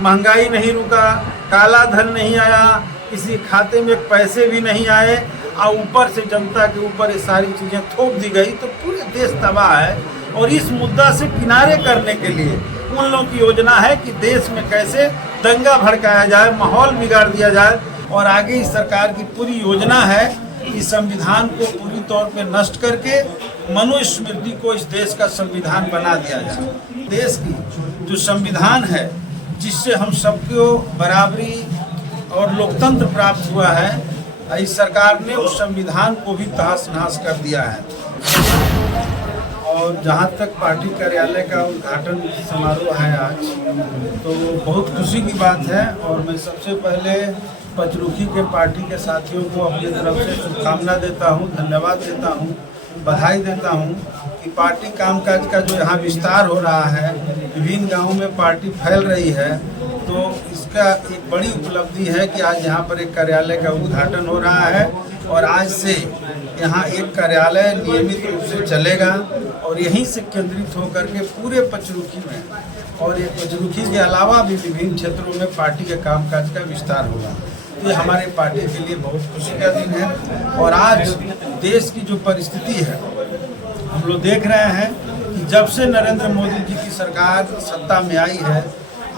महंगाई नहीं रुका, काला धन नहीं आया, किसी खाते में पैसे भी नहीं आए और ऊपर से जनता के ऊपर ये सारी चीज़ें थोप दी गई, तो पूरे देश तबाह है। और इस मुद्दा से किनारे करने के लिए उन लोगों की योजना है कि देश में कैसे दंगा भड़काया जाए, माहौल बिगाड़ दिया जाए। और आगे इस सरकार की पूरी योजना है कि संविधान को पूरी तौर पे नष्ट करके मनुस्मृति को इस देश का संविधान बना दिया जाए। देश की जो संविधान है, जिससे हम सबको बराबरी और लोकतंत्र प्राप्त हुआ है, इस सरकार ने उस संविधान को भी तहस नहस कर दिया है। और जहाँ तक पार्टी कार्यालय का उद्घाटन समारोह है आज, तो बहुत खुशी की बात है। और मैं सबसे पहले पचरुखी के पार्टी के साथियों को अपनी तरफ से शुभकामना देता हूँ, धन्यवाद देता हूँ, बधाई देता हूँ कि पार्टी कामकाज का जो यहाँ विस्तार हो रहा है, विभिन्न गांवों में पार्टी फैल रही है, तो इसका एक बड़ी उपलब्धि है कि आज यहाँ पर एक कार्यालय का उद्घाटन हो रहा है। और आज से यहाँ एक कार्यालय नियमित रूप से चलेगा और यहीं से केंद्रित होकर के पूरे पचरुखी में और ये पचरुखी के अलावा भी विभिन्न क्षेत्रों में पार्टी के कामकाज का विस्तार होगा। तो ये हमारे पार्टी के लिए बहुत खुशी का दिन है। और आज देश की जो परिस्थिति है, हम लोग देख रहे हैं कि जब से नरेंद्र मोदी जी की सरकार सत्ता में आई है,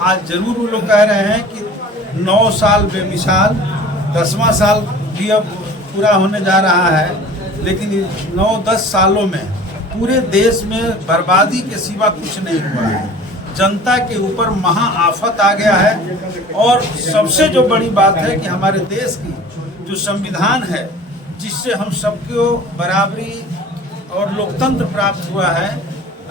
आज जरूर वो लोग कह रहे हैं कि 9 साल बेमिसाल, 10वां साल भी अब पूरा होने जा रहा है, लेकिन 9-10 सालों में पूरे देश में बर्बादी के सिवा कुछ नहीं हुआ है। जनता के ऊपर महा आफत आ गया है। और सबसे जो बड़ी बात है कि हमारे देश की जो संविधान है, जिससे हम सबको बराबरी और लोकतंत्र प्राप्त हुआ है,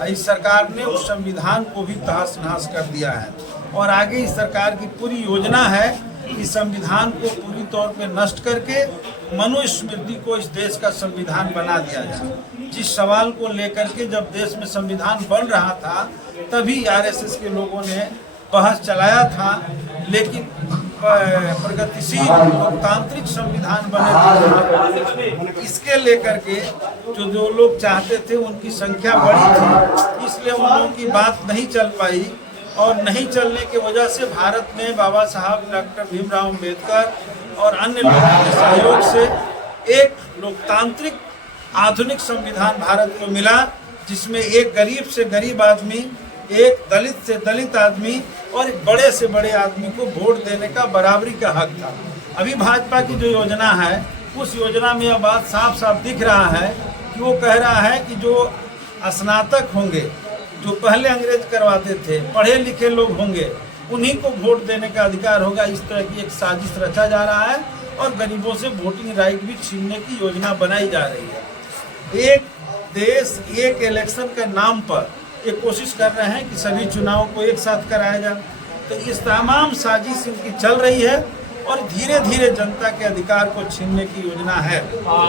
इस सरकार ने उस संविधान को भी तहस नहस कर दिया है। और आगे इस सरकार की पूरी योजना है कि संविधान को पूरी तौर पे नष्ट करके मनुस्मृति को इस देश का संविधान बना दिया जाए। जिस सवाल को लेकर के जब देश में संविधान बन रहा था, तभी आरएसएस के लोगों ने बहस चलाया था, लेकिन प्रगतिशील लोकतांत्रिक संविधान बने, इसके लेकर के जो लोग चाहते थे उनकी संख्या बड़ी थी, इसलिए उन लोगों की बात नहीं चल पाई। और नहीं चलने की वजह से भारत में बाबा साहब डॉक्टर भीमराव अम्बेडकर और अन्य लोगों के सहयोग से एक लोकतांत्रिक आधुनिक संविधान भारत को मिला, जिसमें एक गरीब से गरीब आदमी, एक दलित से दलित आदमी और एक बड़े से बड़े आदमी को वोट देने का बराबरी का हक था। अभी भाजपा की जो योजना है, उस योजना में यह बात साफ साफ दिख रहा है कि वो कह रहा है कि जो स्नातक होंगे, जो पहले अंग्रेज करवाते थे, पढ़े लिखे लोग होंगे, उन्हीं को वोट देने का अधिकार होगा। इस तरह की एक साजिश रचा जा रहा है और गरीबों से वोटिंग राइट भी छीनने की योजना बनाई जा रही है। एक देश एक इलेक्शन के नाम पर ये कोशिश कर रहे हैं कि सभी चुनाव को एक साथ कराया जाए। तो इस तमाम साजिश इनकी चल रही है और धीरे धीरे जनता के अधिकार को छीनने की योजना है।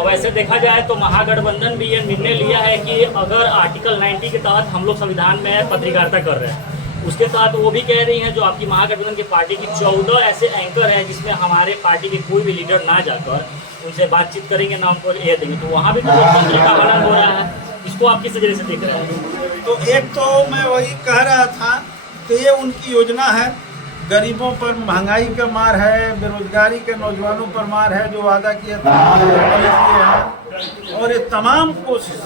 वैसे देखा जाए तो महागठबंधन भी ये निर्णय लिया है कि अगर आर्टिकल 90 के तहत हम लोग संविधान में पत्रकारिता कर रहे हैं, उसके तहत वो भी कह रही हैं, जो आपकी महागठबंधन की पार्टी की 14 ऐसे एंकर हैं जिसमें हमारे पार्टी के कोई भी लीडर ना जाकर उनसे बातचीत करेंगे, ना उनको ये देंगे, तो वहाँ भी तो लोकतंत्र का हनन हो रहा है। इसको आप किस नजरिए से देख रहे हैं? तो एक तो मैं वही कह रहा था कि ये उनकी योजना है। गरीबों पर महंगाई का मार है, बेरोजगारी के नौजवानों पर मार है, जो वादा किया था है। और ये तमाम कोशिश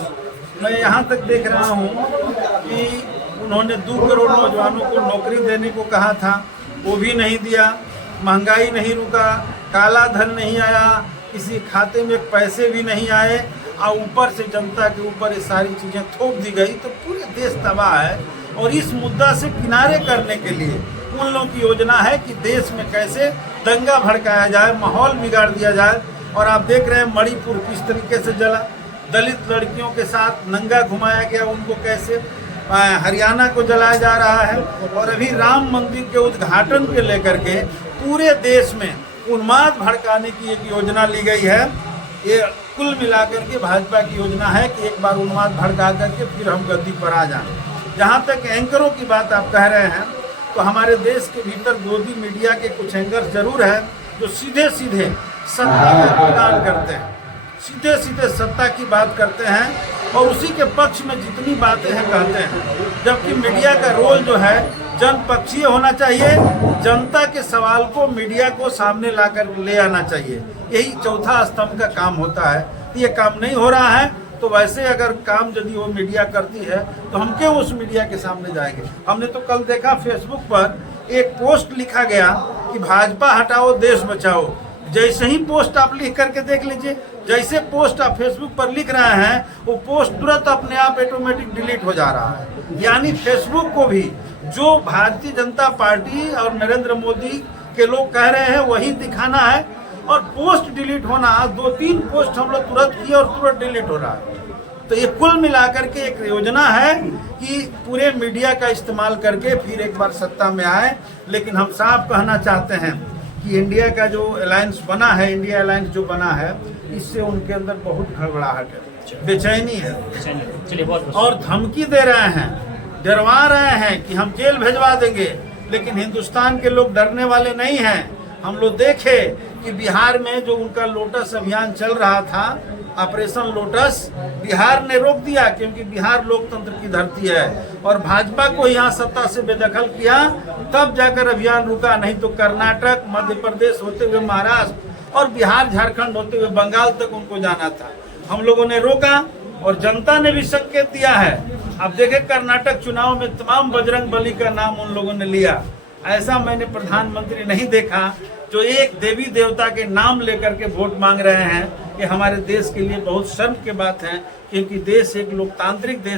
मैं यहाँ तक देख रहा हूँ कि उन्होंने 2 करोड़ नौजवानों को नौकरी देने को कहा था, वो भी नहीं दिया। महंगाई नहीं रुका, काला धन नहीं आया, किसी खाते में पैसे भी नहीं आए और ऊपर से जनता के ऊपर ये सारी चीज़ें थोप दी गई, तो पूरे देश तबाह है। और इस मुद्दा से किनारे करने के लिए उन लोगों की योजना है कि देश में कैसे दंगा भड़काया जाए, माहौल बिगाड़ दिया जाए। और आप देख रहे हैं मणिपुर किस तरीके से जला, दलित लड़कियों के साथ नंगा घुमाया गया, उनको कैसे हरियाणा को जलाया जा रहा है। और अभी राम मंदिर के उद्घाटन के लेकर के पूरे देश में उन्माद भड़काने की एक योजना ली गई है। ये कुल मिलाकर के भाजपा की योजना है कि एक बार उन्माद भड़का करके फिर हम गद्दी पर आ जाएं। जहाँ तक एंकरों की बात आप कह रहे हैं, तो हमारे देश के भीतर गोदी मीडिया के कुछ एंकर जरूर हैं जो सीधे सीधे सत्ता का प्रदान करते हैं, सीधे सीधे सत्ता की बात करते हैं और उसी के पक्ष में जितनी बातें हैं कहते हैं। जबकि मीडिया का रोल जो है जनपक्षीय होना चाहिए, जनता के सवाल को मीडिया को सामने लाकर ले आना चाहिए। यही चौथा स्तंभ का काम होता है। ये काम नहीं हो रहा है तो वैसे अगर काम यदि वो मीडिया करती है तो हम क्यों उस मीडिया के सामने जाएंगे। हमने तो कल देखा फेसबुक पर एक पोस्ट लिखा गया कि भाजपा हटाओ देश बचाओ। जैसे ही पोस्ट आप लिख करके देख लीजिए, जैसे पोस्ट आप फेसबुक पर लिख रहे हैं वो पोस्ट तुरंत अपने आप ऑटोमेटिक डिलीट हो जा रहा है। यानी फेसबुक को भी जो भारतीय जनता पार्टी और नरेंद्र मोदी के लोग कह रहे हैं वही दिखाना है। और पोस्ट डिलीट होना, 2-3 पोस्ट हम लोग तुरंत किए और तुरंत डिलीट हो रहा है। तो ये कुल मिलाकर के एक योजना है कि पूरे मीडिया का इस्तेमाल करके फिर एक बार सत्ता में आए। लेकिन हम साफ कहना चाहते हैं कि इंडिया का जो अलायंस बना है, इंडिया अलायंस जो बना है, इससे उनके अंदर बहुत घबराहट है, बेचैनी है। चलिए बहुत और धमकी दे रहे हैं, डरवा रहे हैं कि हम जेल भेजवा देंगे। लेकिन हिंदुस्तान के लोग डरने वाले नहीं हैं। हम लोग देखे कि बिहार में जो उनका लोटस अभियान चल रहा था, ऑपरेशन लोटस, बिहार ने रोक दिया क्योंकि बिहार लोकतंत्र की धरती है और भाजपा को यहाँ सत्ता से बेदखल किया, तब जाकर अभियान रुका। नहीं तो कर्नाटक, मध्य प्रदेश होते हुए महाराष्ट्र और बिहार झारखंड होते हुए बंगाल तक उनको जाना था। हम लोगों ने रोका और जनता ने भी संकेत दिया है। अब देखें कर्नाटक चुनाव में तमाम बजरंग बली का नाम उन लोगों ने लिया। ऐसा मैंने प्रधानमंत्री नहीं देखा जो एक देवी देवता के नाम लेकर के वोट मांग रहे हैं। ये हमारे देश के लिए बहुत शर्म की बात है, क्योंकि देश एक लोकतांत्रिक देश